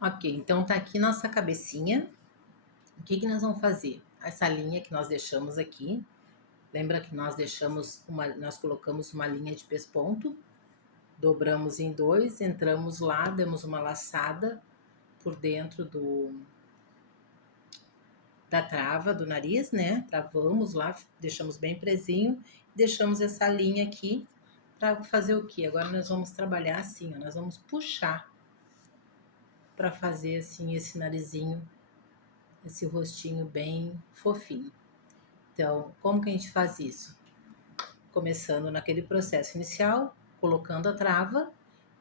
Ok, então tá aqui nossa cabecinha. O que que nós vamos fazer? Essa linha que nós deixamos aqui, lembra que nós colocamos uma linha de pesponto, dobramos em dois, entramos lá, demos uma laçada por dentro da trava do nariz, né? Travamos lá, deixamos bem presinho, deixamos essa linha aqui para fazer o quê? Agora nós vamos trabalhar assim, ó, nós vamos puxar para fazer assim esse narizinho, esse rostinho bem fofinho. Então, como que a gente faz isso? Começando naquele processo inicial, colocando a trava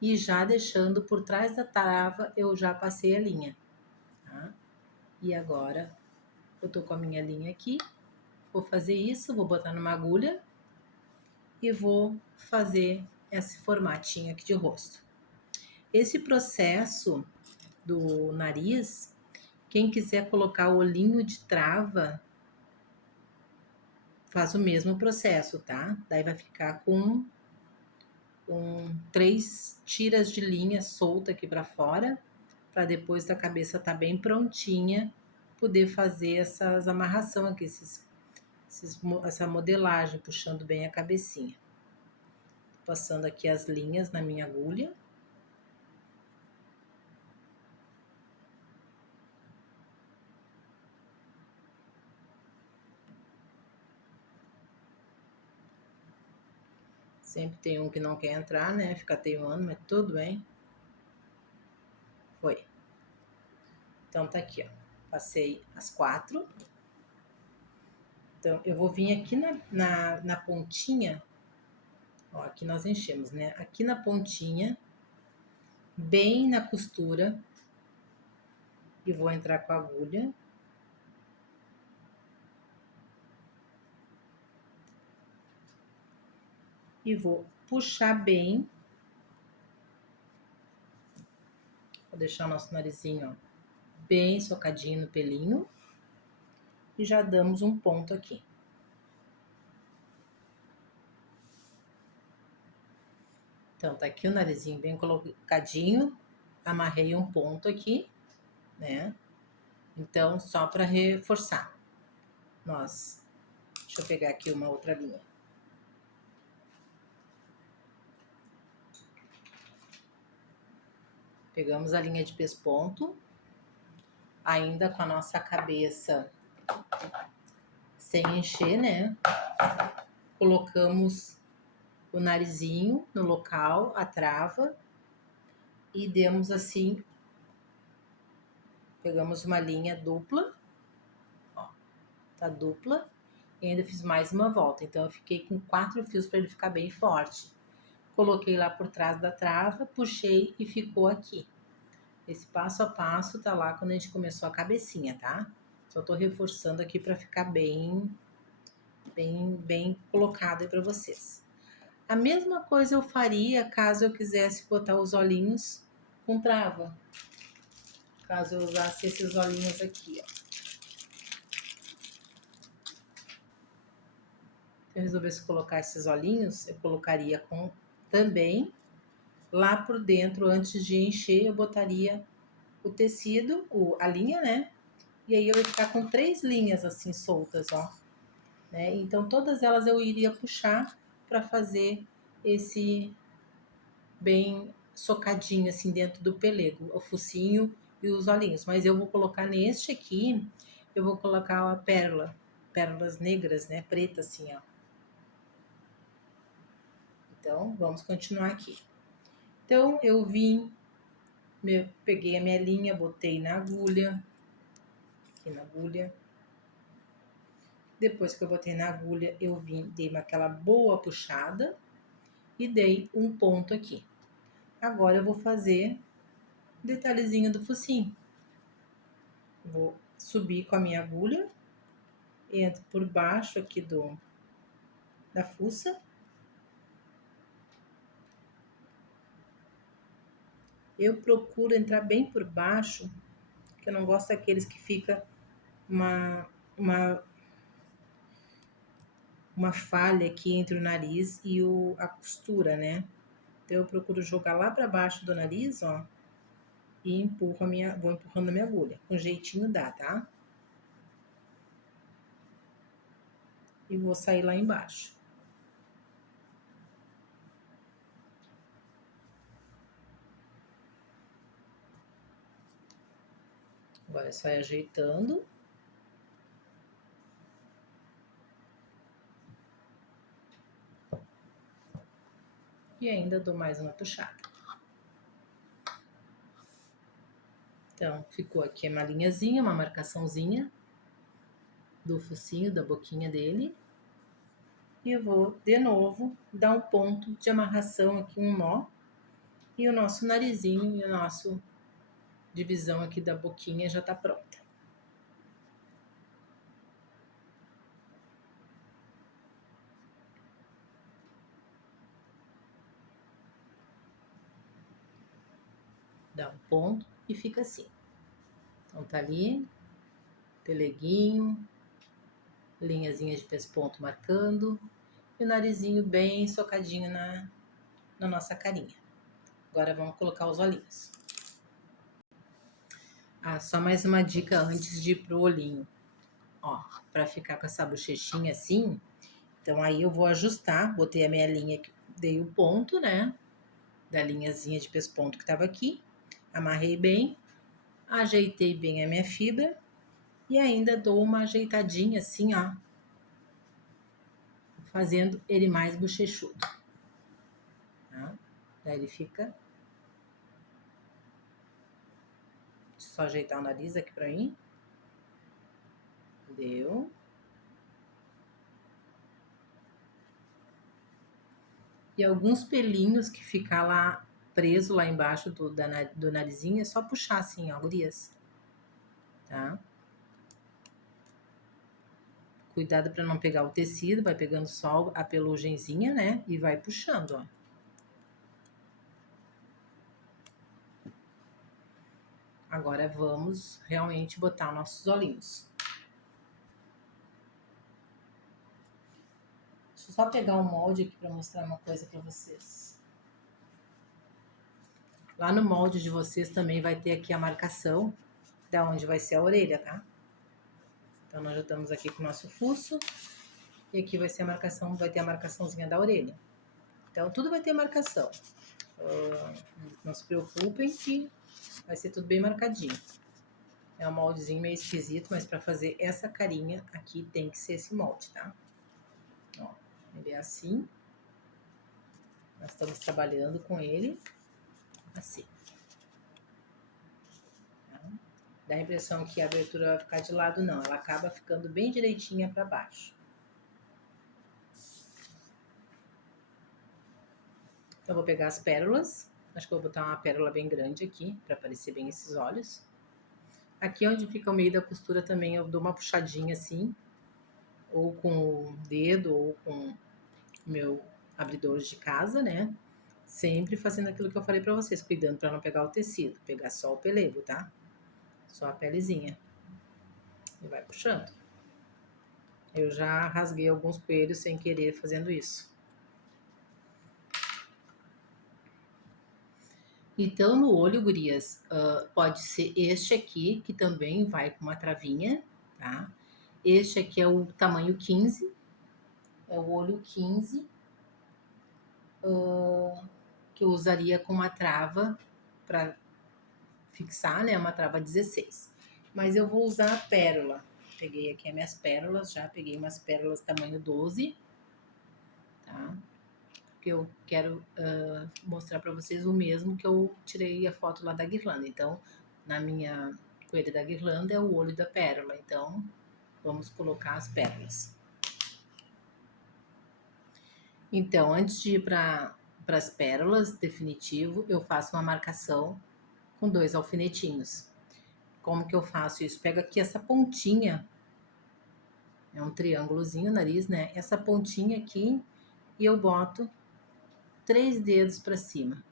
e já deixando por trás da trava, eu já passei a linha, tá? E agora eu tô com a minha linha aqui, vou fazer isso, vou botar numa agulha e vou fazer esse formatinho aqui de rosto. Esse processo do nariz, quem quiser colocar o olhinho de trava, faz o mesmo processo, tá? Daí vai ficar com 3 tiras de linha solta aqui para fora, para depois da cabeça tá bem prontinha, poder fazer essas amarração aqui, essa modelagem, puxando bem a cabecinha. Passando aqui as linhas na minha agulha. Sempre tem um que não quer entrar, né? Fica teimando, mas tudo bem. Foi. Então tá aqui, ó. Passei as 4. Então, eu vou vir aqui na pontinha. Ó, aqui nós enchemos, né? Aqui na pontinha, bem na costura. E vou entrar com a agulha. E vou puxar bem. Vou deixar o nosso narizinho, ó, bem socadinho no pelinho. E já damos um ponto aqui. Então, tá aqui o narizinho bem colocadinho. Amarrei um ponto aqui, né? Então, só para reforçar. Deixa eu pegar aqui uma outra linha. Pegamos a linha de pesponto, ainda com a nossa cabeça sem encher, né? Colocamos o narizinho no local, a trava, e demos assim, pegamos uma linha dupla, ó, tá dupla, e ainda fiz mais uma volta, então eu fiquei com 4 fios para ele ficar bem forte. Coloquei lá por trás da trava, puxei e ficou aqui. Esse passo a passo tá lá quando a gente começou a cabecinha, tá? Só tô reforçando aqui para ficar bem colocado aí para vocês. A mesma coisa eu faria caso eu quisesse botar os olhinhos com trava. Caso eu usasse esses olhinhos aqui, ó. Se eu resolvesse colocar esses olhinhos, eu colocaria com também lá por dentro, antes de encher, eu botaria o tecido, a linha, né? E aí eu ia ficar com 3 linhas assim soltas, ó. Né? Então todas elas eu iria puxar para fazer esse bem socadinho assim dentro do pelego, o focinho e os olhinhos. Mas eu vou colocar neste aqui, eu vou colocar a pérolas negras, né? Preta assim, ó. Então vamos continuar aqui. Então eu peguei a minha linha, botei na agulha, aqui na agulha. Depois que eu botei na agulha, eu dei aquela boa puxada e dei um ponto aqui. Agora eu vou fazer o detalhezinho do focinho. Vou subir com a minha agulha, entro por baixo aqui da fuça. Eu procuro entrar bem por baixo, porque eu não gosto daqueles que fica uma falha aqui entre o nariz e a costura, né? Então eu procuro jogar lá para baixo do nariz, ó, e vou empurrando a minha agulha. Com jeitinho dá, tá? E vou sair lá embaixo. Agora é só ir ajeitando. E ainda dou mais uma puxada. Então, ficou aqui uma linhazinha, uma marcaçãozinha do focinho, da boquinha dele. E eu vou, de novo, dar um ponto de amarração aqui, um nó. E o nosso narizinho e o nosso divisão aqui da boquinha já tá pronta. Dá um ponto e fica assim. Então tá ali, peleguinho, linhazinha de pesponto marcando e o narizinho bem socadinho na nossa carinha. Agora vamos colocar os olhinhos. Ah, só mais uma dica antes de ir pro olhinho. Ó, pra ficar com essa bochechinha assim, então aí eu vou ajustar, botei a minha linha, dei o ponto, né, da linhazinha de pesponto que tava aqui, amarrei bem, ajeitei bem a minha fibra e ainda dou uma ajeitadinha assim, ó, fazendo ele mais bochechudo, tá? Daí ele fica... Deixa eu só ajeitar o nariz aqui pra mim. Deu. E alguns pelinhos que ficar lá preso lá embaixo do narizinho, é só puxar assim, ó, gurias. Tá? Cuidado para não pegar o tecido, vai pegando só a pelugenzinha, né? E vai puxando, ó. Agora vamos realmente botar nossos olhinhos. Deixa eu só pegar um molde aqui para mostrar uma coisa para vocês. Lá no molde de vocês também vai ter aqui a marcação da onde vai ser a orelha, tá? Então nós já estamos aqui com o nosso fuço e aqui vai ser a marcação, vai ter a marcaçãozinha da orelha. Então tudo vai ter marcação. Não se preocupem que vai ser tudo bem marcadinho. É um moldezinho meio esquisito, mas para fazer essa carinha aqui tem que ser esse molde, tá? Ó, ele é assim. Nós estamos trabalhando com ele assim. Tá? Dá a impressão que a abertura vai ficar de lado, não. Ela acaba ficando bem direitinha para baixo. Então, eu vou pegar as pérolas. Acho que eu vou botar uma pérola bem grande aqui, para aparecer bem esses olhos. Aqui onde fica o meio da costura também eu dou uma puxadinha assim, ou com o dedo, ou com o meu abridor de casa, né? Sempre fazendo aquilo que eu falei pra vocês, cuidando pra não pegar o tecido, pegar só o pelego, tá? Só a pelezinha. E vai puxando. Eu já rasguei alguns coelhos sem querer fazendo isso. Então, no olho, gurias, pode ser este aqui, que também vai com uma travinha, tá? Este aqui é o tamanho 15, é o olho 15, que eu usaria com uma trava para fixar, né? Uma trava 16. Mas eu vou usar a pérola. Peguei aqui as minhas pérolas, já peguei umas pérolas tamanho 12, tá? Porque eu quero mostrar para vocês o mesmo que eu tirei a foto lá da guirlanda. Então, na minha coelha da guirlanda é o olho da pérola. Então, vamos colocar as pérolas. Então, antes de ir para as pérolas, definitivo, eu faço uma marcação com 2 alfinetinhos. Como que eu faço isso? Pego aqui essa pontinha, é um triângulozinho o nariz, né? Essa pontinha aqui e eu boto 3 dedos para cima.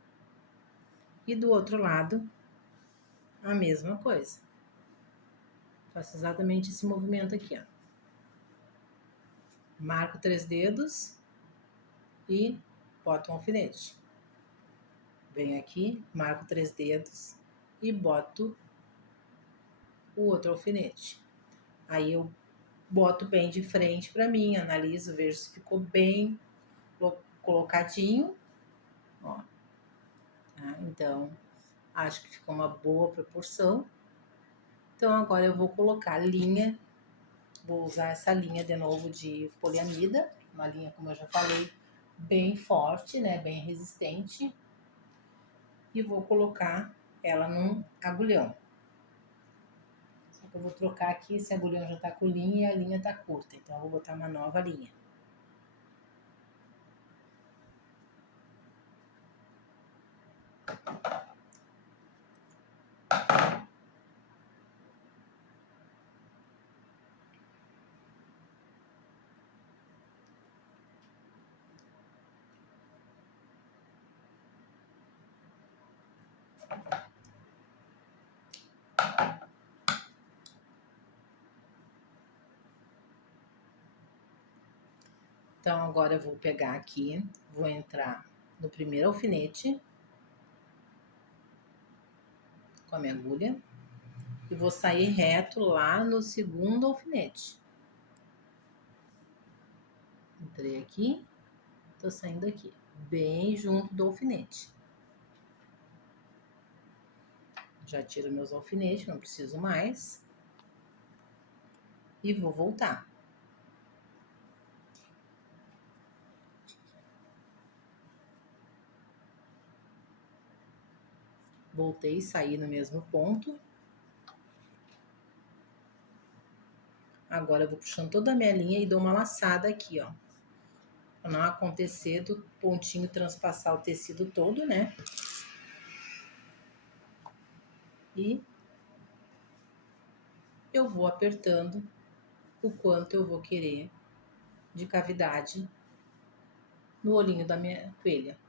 E do outro lado, a mesma coisa. Faço exatamente esse movimento aqui, ó. Marco 3 dedos e boto um alfinete. Venho aqui, marco 3 dedos e boto o outro alfinete. Aí eu boto bem de frente para mim, analiso, vejo se ficou bem colocadinho, ó. Tá? Então, acho que ficou uma boa proporção. Então, agora eu vou colocar linha, vou usar essa linha de novo de poliamida, uma linha, como eu já falei, bem forte, né, bem resistente. E vou colocar ela num agulhão. Só que eu vou trocar aqui, esse agulhão já tá com linha e a linha tá curta, então eu vou botar uma nova linha. Então, agora eu vou pegar aqui, vou entrar no primeiro alfinete com a minha agulha e vou sair reto lá no segundo alfinete. Entrei aqui, tô saindo aqui, bem junto do alfinete. Já tiro meus alfinetes, não preciso mais. E vou voltar. Voltei, saí no mesmo ponto. Agora eu vou puxando toda a minha linha e dou uma laçada aqui, ó. Pra não acontecer do pontinho transpassar o tecido todo, né? E eu vou apertando o quanto eu vou querer de cavidade no olhinho da minha coelha.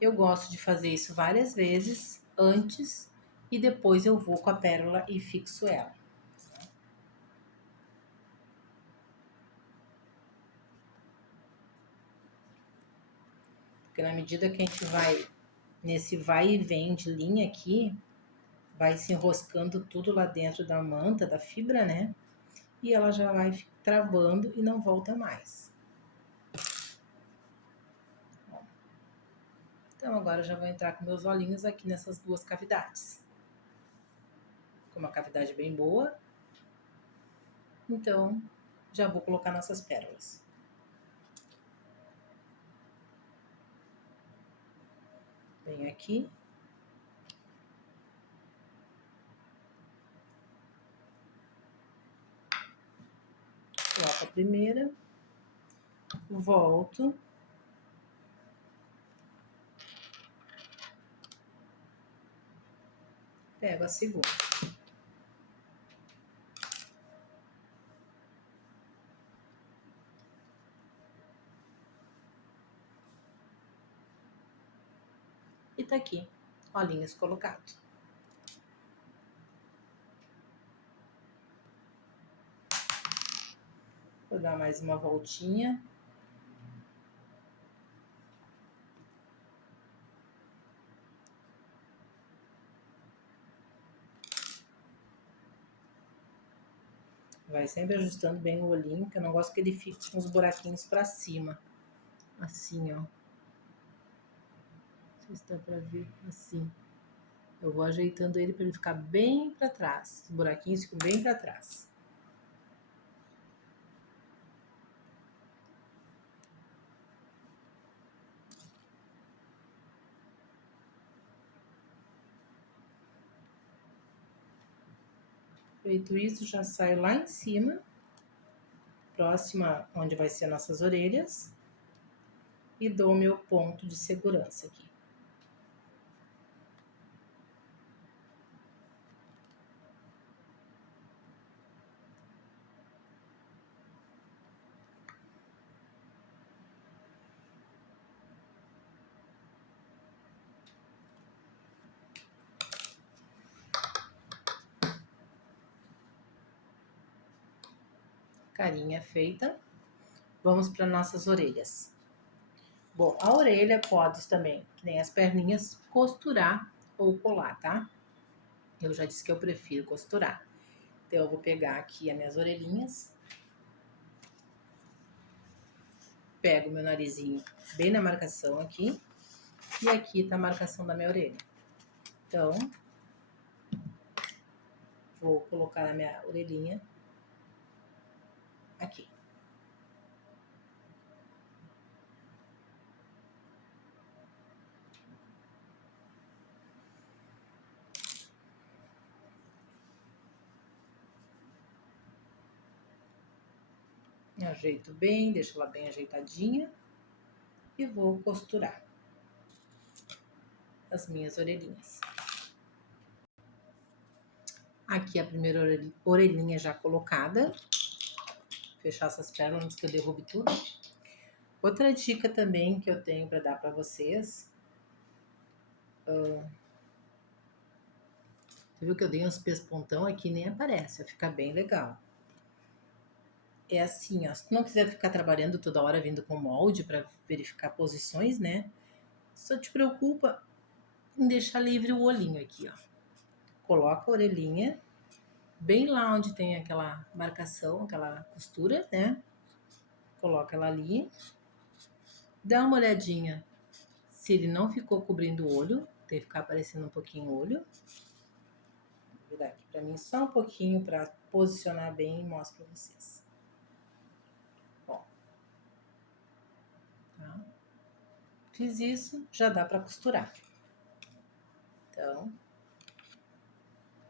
Eu gosto de fazer isso várias vezes antes e depois eu vou com a pérola e fixo ela. Porque na medida que a gente vai nesse vai e vem de linha aqui, vai se enroscando tudo lá dentro da manta, da fibra, né? E ela já vai travando e não volta mais. Então, agora eu já vou entrar com meus olhinhos aqui nessas duas cavidades. Com uma cavidade bem boa. Então, já vou colocar nossas pérolas. Venho aqui. Coloco a primeira. Volto. Pego a segunda. E tá aqui, olhinhos colocados. Vou dar mais uma voltinha. Vai sempre ajustando bem o olhinho, que eu não gosto que ele fique com os buraquinhos pra cima. Assim, ó. Não sei se dá pra ver, assim. Eu vou ajeitando ele pra ele ficar bem pra trás. Os buraquinhos ficam bem pra trás. Feito isso, já saio lá em cima, próxima onde vai ser nossas orelhas, e dou o meu ponto de segurança aqui. Carinha feita. Vamos para nossas orelhas. Bom, a orelha pode também, que nem as perninhas, costurar ou colar, tá? Eu já disse que eu prefiro costurar. Então, eu vou pegar aqui as minhas orelhinhas. Pego meu narizinho bem na marcação aqui. E aqui tá a marcação da minha orelha. Então, vou colocar a minha orelhinha aqui. Ajeito bem, deixo ela bem ajeitadinha. E vou costurar as minhas orelhinhas. Aqui a primeira orelhinha já colocada. Fechar essas pérolas antes que eu derrube tudo. Outra dica também que eu tenho para dar para vocês. Você viu que eu dei uns pespontão aqui, nem aparece, vai ficar bem legal. É assim, ó, se tu não quiser ficar trabalhando toda hora vindo com molde para verificar posições, né? Só te preocupa em deixar livre o olhinho aqui, ó. Coloca a orelhinha bem lá onde tem aquela marcação, aquela costura, né? Coloca ela ali. Dá uma olhadinha se ele não ficou cobrindo o olho, tem que ficar aparecendo um pouquinho o olho. Vou virar aqui pra mim só um pouquinho para posicionar bem e mostro pra vocês. Ó. Tá? Fiz isso, já dá para costurar. Então,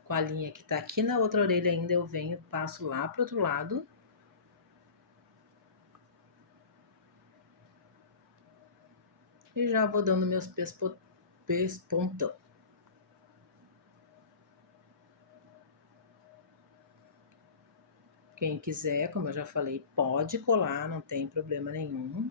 com a linha que tá aqui na outra orelha ainda, eu venho, passo lá pro outro lado. E já vou dando meus pespontão. Quem quiser, como eu já falei, pode colar, não tem problema nenhum.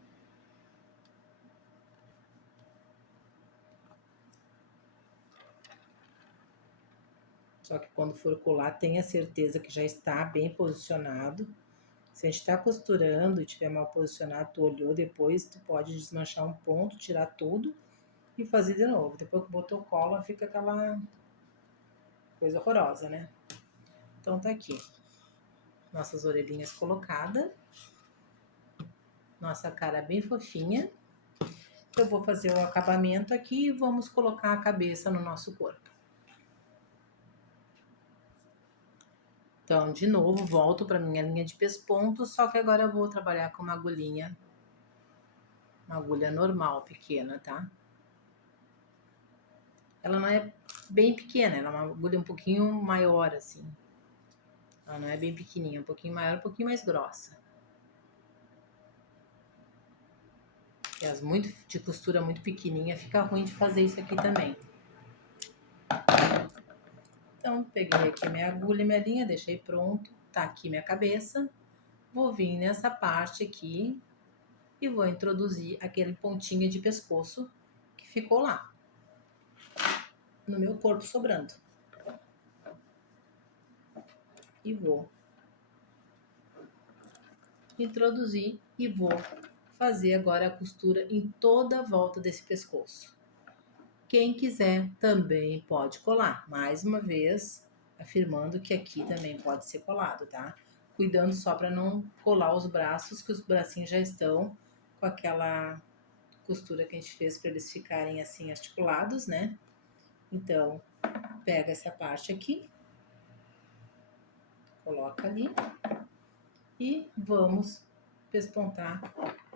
Só que quando for colar, tenha certeza que já está bem posicionado. Se a gente está costurando e estiver mal posicionado, tu olhou depois, tu pode desmanchar um ponto, tirar tudo e fazer de novo. Depois que botou cola, fica aquela coisa horrorosa, né? Então tá aqui. Nossas orelhinhas colocadas. Nossa cara bem fofinha. Eu vou fazer o acabamento aqui e vamos colocar a cabeça no nosso corpo. Então, de novo, volto para minha linha de pesponto, só que agora eu vou trabalhar com uma agulhinha, uma agulha normal, pequena, tá? Ela não é bem pequena, ela é uma agulha um pouquinho maior, assim. Ela não é bem pequenininha, um pouquinho maior, um pouquinho mais grossa. E as muito de costura muito pequenininha, fica ruim de fazer isso aqui também. Então, peguei aqui minha agulha e minha linha, deixei pronto. Tá aqui minha cabeça. Vou vir nessa parte aqui e vou introduzir aquele pontinho de pescoço que ficou lá, no meu corpo sobrando. E vou introduzir e vou fazer agora a costura em toda a volta desse pescoço. Quem quiser também pode colar. Mais uma vez, afirmando que aqui também pode ser colado, tá? Cuidando só para não colar os braços, que os bracinhos já estão com aquela costura que a gente fez para eles ficarem assim articulados, né? Então, pega essa parte aqui, coloca ali e vamos pespontar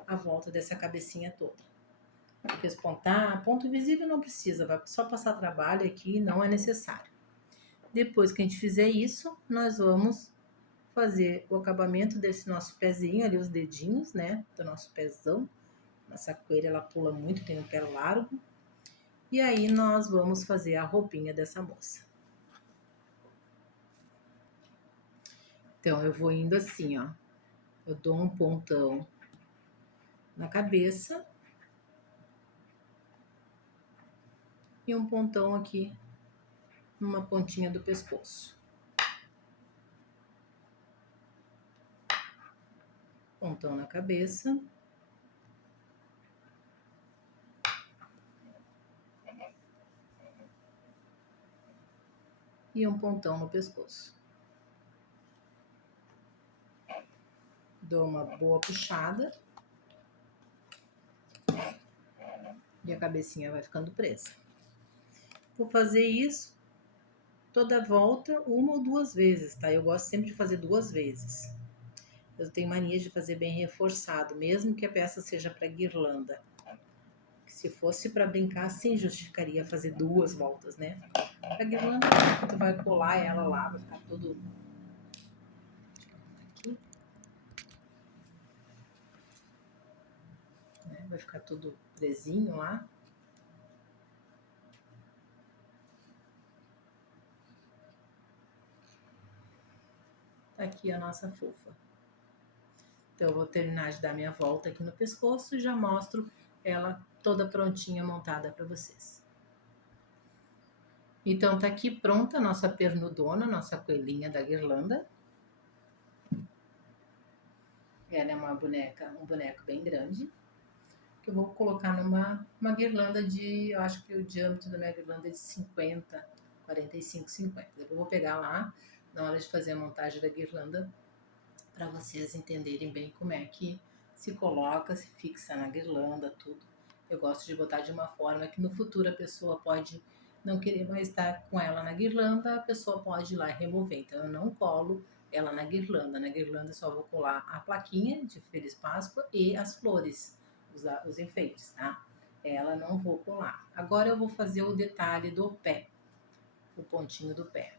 a volta dessa cabecinha toda. Pespontar, ponto visível não precisa, vai só passar trabalho aqui, não é necessário. Depois que a gente fizer isso, nós vamos fazer o acabamento desse nosso pezinho ali, os dedinhos, né, do nosso pezão. Nossa coelha, ela pula muito, tem um pé largo. E aí nós vamos fazer a roupinha dessa moça. Então, eu vou indo assim, ó. Eu dou um pontão na cabeça. E um pontão aqui numa pontinha do pescoço. Pontão na cabeça. e um pontão no pescoço. Dou uma boa puxada e a cabecinha vai ficando presa. Vou fazer isso toda volta 1 ou 2 vezes, tá? Eu gosto sempre de fazer 2 vezes. Eu tenho mania de fazer bem reforçado, mesmo que a peça seja para guirlanda. Se fosse para brincar, sim, justificaria fazer 2 voltas, né? A guirlanda, tu vai colar ela lá, vai ficar tudo aqui, né? Vai ficar tudo presinho lá. Tá aqui a nossa fofa. Então, eu vou terminar de dar minha volta aqui no pescoço e já mostro ela toda prontinha, montada para vocês. Então, tá aqui pronta a nossa pernudona, nossa coelhinha da guirlanda. Ela é um boneco bem grande, que eu vou colocar numa guirlanda de, eu acho que o diâmetro da minha guirlanda é de 50, 45, 50. Depois eu vou pegar lá, na hora de fazer a montagem da guirlanda, para vocês entenderem bem como é que se coloca, se fixa na guirlanda, tudo. Eu gosto de botar de uma forma que no futuro a pessoa pode não querer mais estar com ela na guirlanda, a pessoa pode ir lá e remover. Então eu não colo ela na guirlanda. Na guirlanda só vou colar a plaquinha de Feliz Páscoa e as flores, os enfeites, tá? Ela não vou colar. Agora eu vou fazer o detalhe do pé, o pontinho do pé.